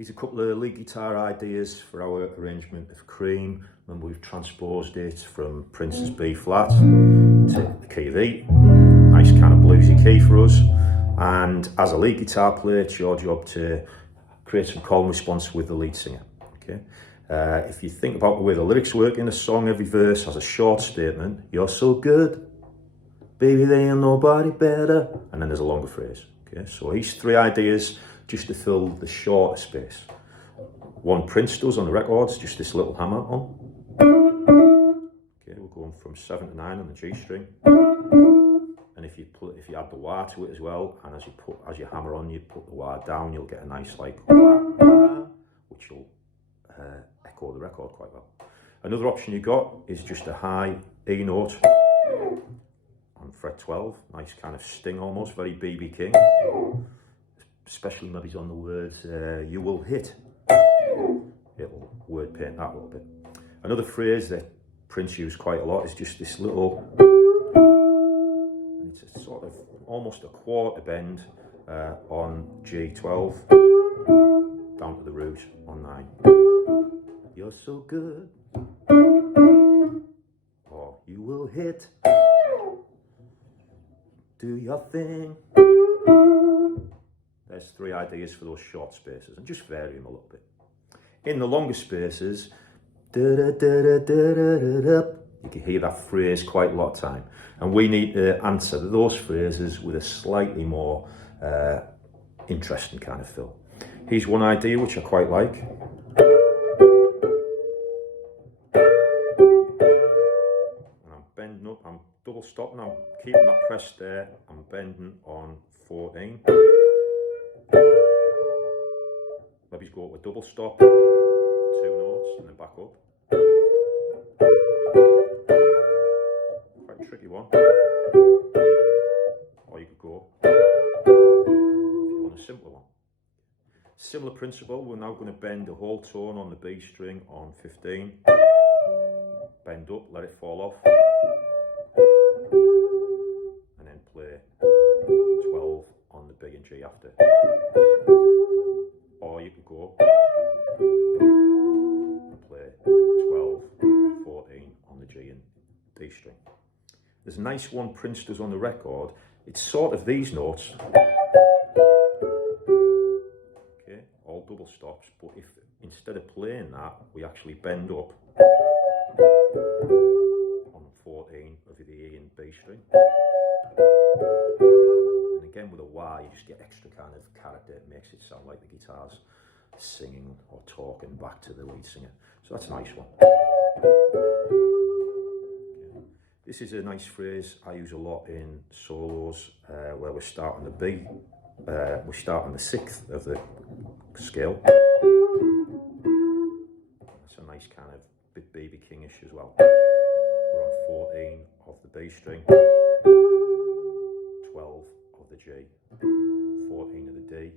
Here's a couple of lead guitar ideas for our arrangement of Cream. Remember, we've transposed it from Prince's B flat to the key of E. Nice kind of bluesy key for us. And as a lead guitar player, it's your job to create some call and response with the lead singer. Okay. If you think about the way the lyrics work in a song, every verse has a short statement. You're so good, baby, there ain't nobody better. And then there's a longer phrase. Okay. So these three ideas just to fill the shorter space. One Prince does on the records, just this little hammer on. Okay, we're going from 7 to 9 on the G string. And if you add the wah to it as well, and as you hammer on, you put the wah down, you'll get a nice like wah, wah, which will echo the record quite well. Another option you got is just a high E note on fret 12, nice kind of sting almost, very B.B. King. Especially maybe on the words, you will hit. It'll word paint that a little bit. Another phrase that Prince used quite a lot is just this little, it's a sort of almost a quarter bend on G12, down to the root on 9. You're so good, or you will hit, do your thing. There's three ideas for those short spaces, and just vary them a little bit. In the longer spaces, you can hear that phrase quite a lot of time, and we need to answer those phrases with a slightly more interesting kind of fill. Here's one idea which I quite like. And I'm bending up, I'm double stopping, I'm keeping that pressed there, I'm bending on 14. Maybe go to a double stop, 2 notes, and then back up. Quite a tricky one. Or you could go, if you want a simpler one. Similar principle, we're now going to bend the whole tone on the B string on 15. Bend up, let it fall off. And then play 12 on the B and G after. Or you could go and play 12, 14 on the G and D string. There's a nice one Prince does on the record. It's sort of these notes. Okay, all double stops, but if instead of playing that, we actually bend up on 14 of the E and B string. And again with a wah, you just get extra kind of character. It makes it sound like the guitar's singing or talking back to the lead singer. So that's a nice one. Okay. This is a nice phrase I use a lot in solos where we start on the B. We start on the 6th of the scale. That's a nice kind of bit B.B. Kingish as well. We're on 14 of the B string, 12 of the G, 14 of the D,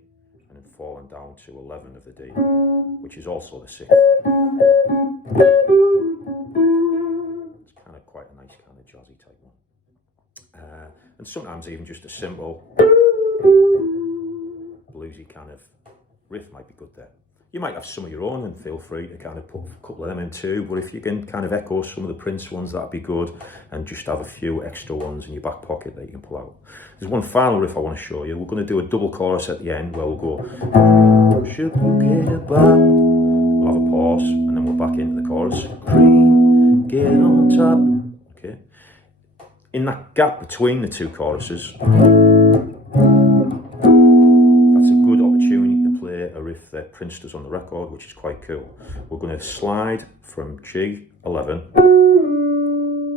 and then falling down to 11 of the D, which is also the 6th. It's kind of quite a nice kind of jazzy type one. And sometimes even just a simple bluesy kind of riff might be good there. You might have some of your own and feel free to kind of put a couple of them in too, but if you can kind of echo some of the Prince ones, that'd be good, and just have a few extra ones in your back pocket that you can pull out. There's one final riff I want to show you. We're going to do a double chorus at the end where we'll go, we'll have a pause, and then we're back into the chorus. Cream, get on top. Okay. In that gap between the two choruses, a riff that Prince does on the record, which is quite cool. We're going to slide from G11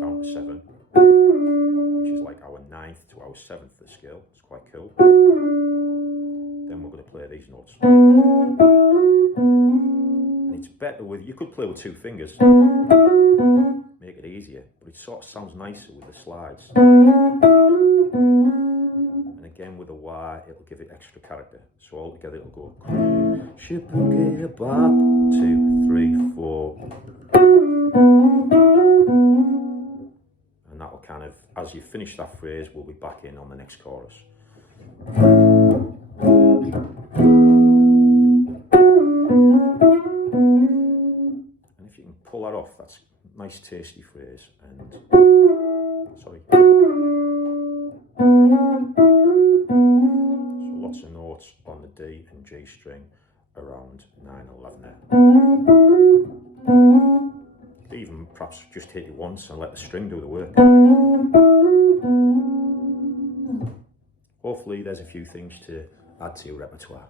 down to 7, which is like our 9th to our 7th of the scale. It's quite cool. Then we're going to play these notes. And it's better with, you could play with 2 fingers, make it easier, but it sort of sounds nicer with the slides. And again with a wah, it'll give it extra character. So all together it'll go 2, 3, 4. And that'll kind of, as you finish that phrase, we'll be back in on the next chorus. nice tasty phrase, and sorry. So lots of notes on the D and G string around 9/11 there. Even perhaps just hit it once and let the string do the work. Hopefully there's a few things to add to your repertoire.